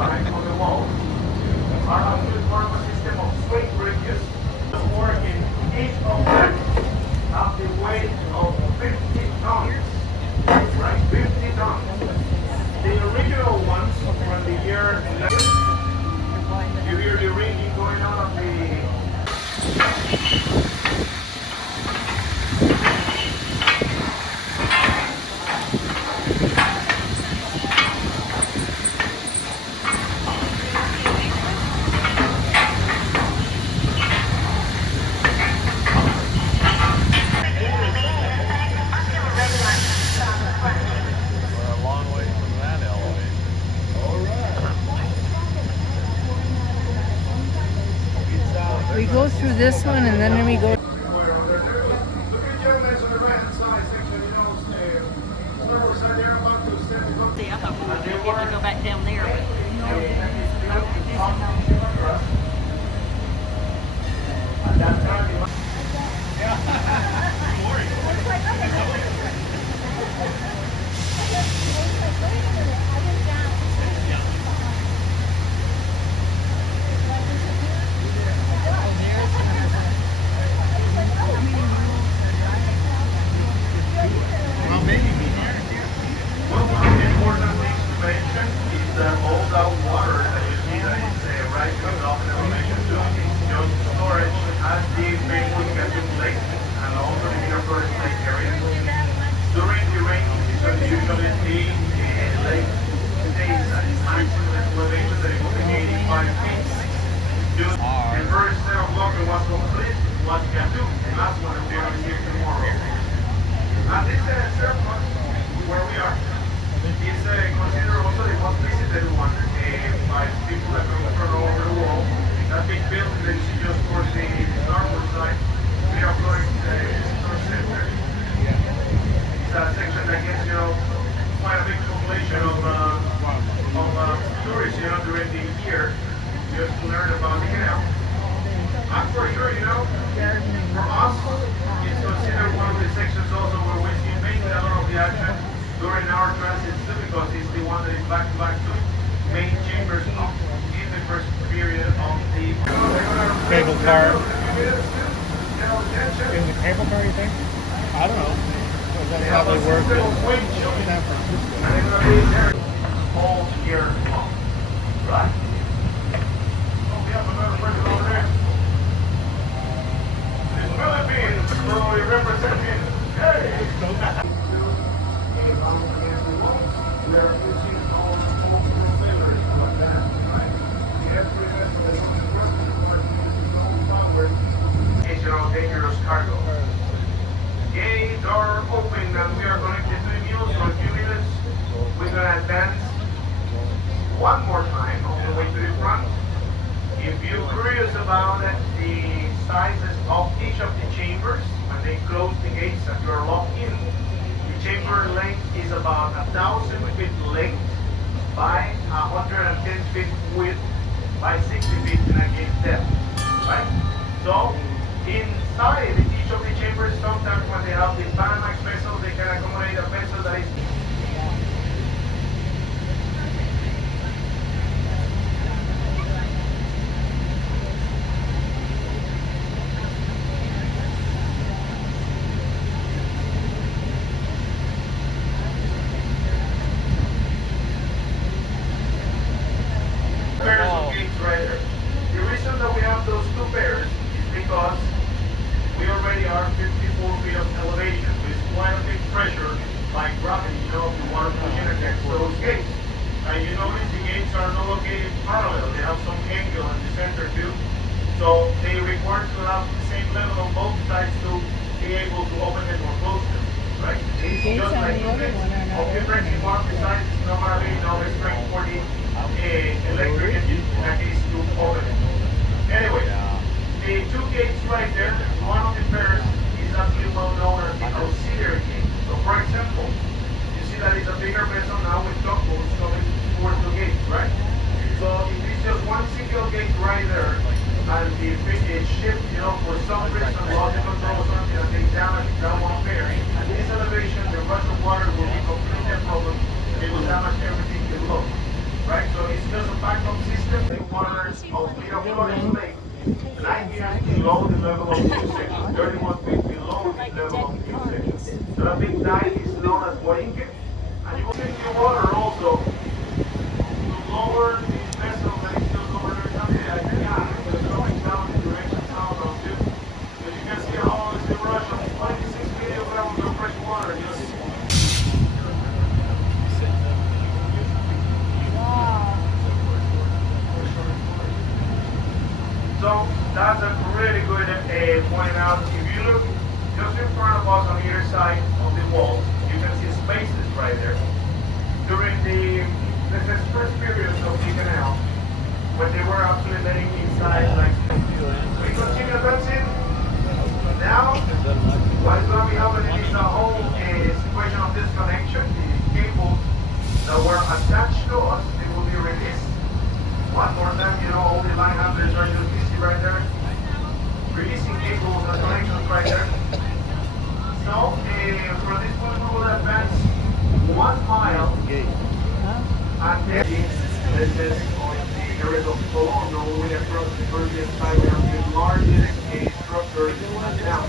side of the wall are actually part of a system of swing bridges working each of them have the weight of 50 tons. Right, 50 tons. The original ones from the year 11, you hear the ringing going on of the We go through this one and then we go. look at Gemini's on the right hand side section, you know, server side there about to stand up. See, I thought we were going to have to go back down there, but At that time, well, one of the important things to mention is that all that water that you see that is right coming off the elevation too is just storage at the Greenwood Canyon Lake and also the Miraflores Lake area. During the rainy season, usually the lake stays at its maximum elevation that it will be 85 feet. The first set of blocker was complete, what you can do, the last one will be received tomorrow. And this surplus, where we are, is considered also the most visited one by people that come from all over the world. That big building that you see just towards the starboard side, we are going visitor center. It's a section that gets, you know, quite a big population of tourists, you know, during the year, just to learn about the canal. And for sure, you know, for us, it's considered one of the sections also where we see mainly a lot of the action during our transit too, because it's the one that is back-to-back to main chambers in the first period of the cable car. In the cable car, you think? I don't know. That's how they work in San Francisco. And they're going to be there all year long. Right? Oh, we have another person over there. The Philippines, so we represent him. Hey! We are using all sailors like that, right? Every vessel that is powered is your dangerous cargo. Gates are open and we are connected to the news for a few minutes. We're going to advance one more time all the way to the front. If you're curious about the sizes of each of the chambers, when they close the gates and you're locked in, the chamber length is about 1,000 feet length by 110 feet width by 60 feet in a gate depth, right? So inside each of the chambers, sometimes when they have the Panama vessels, they can accommodate a vessel that is pairs of gates right there. The reason that we have those two pairs is because we already are 54 feet of elevation, with quite a big pressure by gravity, you know, the water pushing against those gates. And you notice the gates are not located parallel, they have some angle in the center too. So they require to have the same level on both sides to be able to open them or close them, right? It's just like two gates of difference in one of the sides, it's not going to be no strength for the electric engine in that case to open it. Anyway, the two gates right there, one of the pairs is actually well known as the auxiliary gate. So for example, you see that it's a bigger vessel now with tugboats coming towards the gate, right? So if it's just one single gate right there, and the ship, you know, for some reason lost the control or something, and they damage that one pair, at this elevation, the rush of water will be completely a problem. It will damage everything below, right? So it's just a backup system. The waters of Miraflores Lake, 9 meters below the level of new section, 31 feet below the level of new section. So the big dike is known as Borinque, and you will see the water also to lower these vessels that is just over there coming like it's going down in direction south of you. So you can see how it's the rush of 26 million gallons of fresh water just so that's a really good point out. If you look just in front of us on either side of the wall, you can see spaces right there. During the first periods of the canal, when they were actually letting inside, like we continue advancing. Now, what is going to be happening is a whole situation of disconnection. The cables that were attached to us, they will be released. One more time, all the line handlers are just busy right there, releasing cables and connections right there. So, for this one, we will advance 1 mile, and then this is on the area of Cologne, all the way across the Caribbean side. We have the largest structure in the canal.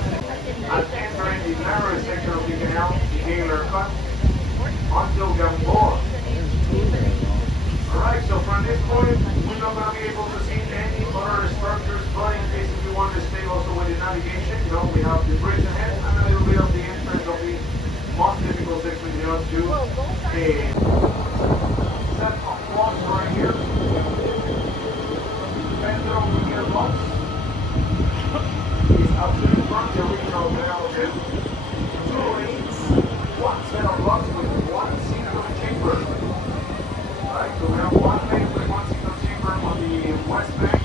And entering the narrow section of the canal, the Gayler Cut, until Gamboa. Alright, so from this point, we're not going to be able to see any other structures, but in case if you want to stay also with the navigation, we have the bridge ahead and a little bit of the entrance of the most difficult section, to a set of blocks right here. Depending on the gearbox, is absolutely from the original canal too. 2 lanes, 1 set of blocks with 1 single chamber. Alright, so we have 1 lane with 1 single chamber on the west bank.